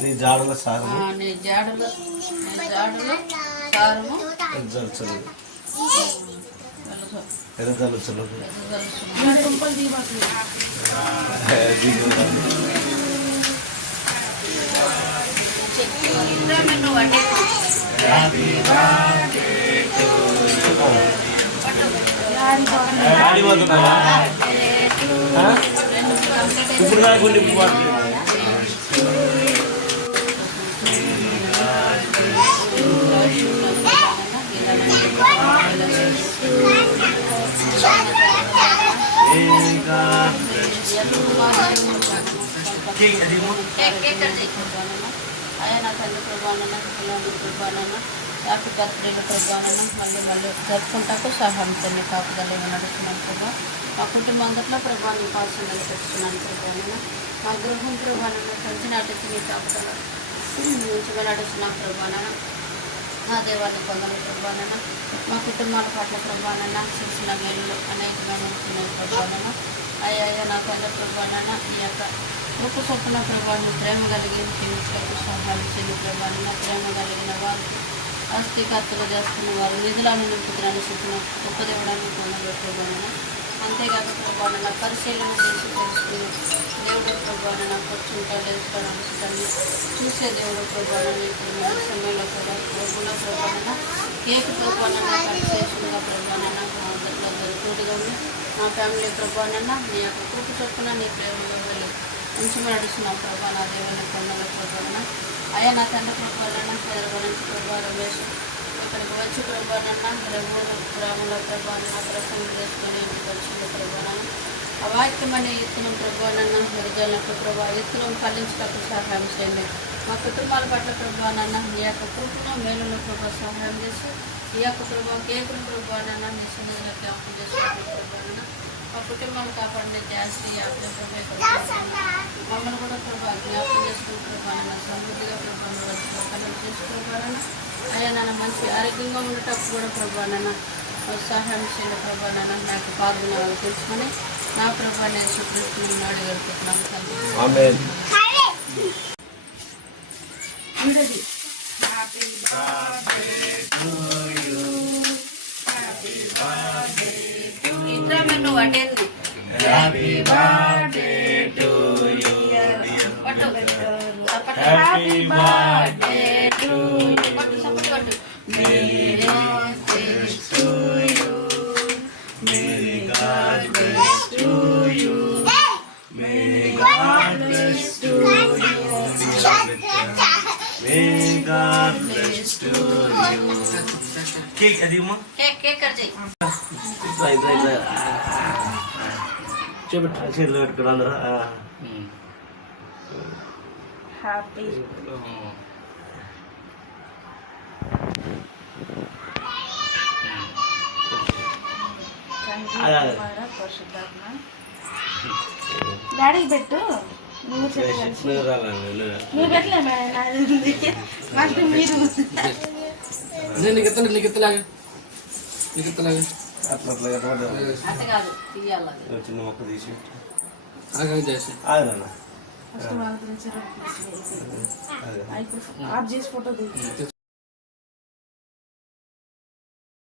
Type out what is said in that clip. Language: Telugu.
నీ జాడల సారము నీ జాడల సారము ఎర్రజల్లు చల్లు ఇప్పుడు కాకుండా ఆయన తల్లి ప్రభావన పిల్లలు ప్రభావన హ్యాపీ బర్త్డేలు ప్రభావన మళ్ళీ జరుపుకుంటాకు సహాయంతో కాపుదల నడుస్తున్నాను ప్రభా మా కుటుంబం అందరిలో ప్రభావం పాల్సిన పెట్టుకున్నాను ప్రభావన మా గృహం ప్రభావన కంచి నాటించి మీ కాపుదల మంచిగా నడుస్తున్న ప్రభావన నా దేవాన్ని పొందల ప్రభావన మా కుటుంబాల పట్ల ప్రభావన చేసిన మేలు అనేకమైన ఉంటున్నాయి ప్రభావన అయ్యా నా తల్లి ప్రభావన ఈ యొక్క రూప స్వప్న ప్రభావం ప్రేమ కలిగిన జీవితాలకు సహాయం చేయని ప్రభావం ప్రేమ కలిగిన వారు ఆస్తికర్తలు చేస్తున్న వారు నిధులను నింపుతున్న చెప్పిన గొప్పదేవడానికి పొందలు ప్రభావం అంతేకాక ప్రభావం పరిశీలన చేసి తెలుసుకుని దేవుడు ప్రభావం కూర్చుంటా లేచుకోవడానికి చూసే దేవుడు ప్రభావం ఇప్పుడు సమయంలో కూడా ప్రభుల ప్రభావం కేక్ ప్రభావం పరిశేషంగా ప్రభావం అందరిలో జరుగుతుందిగా ఉంది నా ఫ్యామిలీ ప్రభావం నీ యొక్క కూపు చొప్పున నీ ప్రేమలో వెళ్ళి మంచిగా నడుస్తున్నాం ప్రభా నా దేవుని కొండల ప్రభావన అయ్యా నా తండ్రి ప్రభావన హైదరాబాద్ నుంచి ప్రభా రమేష్ ఇక్కడికి వచ్చి ప్రభావన ఊరు గ్రామంలో ప్రభావన ప్రసంగం చేసుకొని ఇంటికి వచ్చిన ప్రభావన అవాక్యమనే ఎత్తులం ప్రభావన విరజాలకు ప్రభావ ఎత్తులం ఫలించటకు సహాయం చేయండి మా కుటుంబాల పట్ల ప్రభావన నీ యొక్క కృపను మేలును ప్రభావ సహాయం చేసి ఈ యొక్క ప్రభావ కేకుల ప్రభావన నీ సన్నిధిలో జ్ఞాపకం చేసుకున్న ప్రభావన మా కుటుంబాన్ని కాపాడిన జాస్తి మమ్మల్ని కూడా ప్రభావ జ్ఞాపకం చేసుకున్న ప్రభావం సమృద్ధిగా ప్రభావం వచ్చి చేసుకోవాలని అయ్యా నన్ను మంచి ఆరోగ్యంగా ఉండేటప్పుడు కూడా ప్రభావం సహాయం చేయడం ప్రభావం నాకు పాల్గొన తెలుసుకొని నా ప్రభావం నేను చూపిస్తున్నాను అడిగడుతున్నాను అటెంది happy birthday to you happy birthday to cake అది కేక్ కట్ చేయి చేతులు పెట్టుకుని అందరూ హ్యాపీ డాడీకి పెట్టు నువ్వు నువ్వు పెట్టలే మీరు చిన్న మొక్క తీసి ఆఫ్ చేసి ఫోటో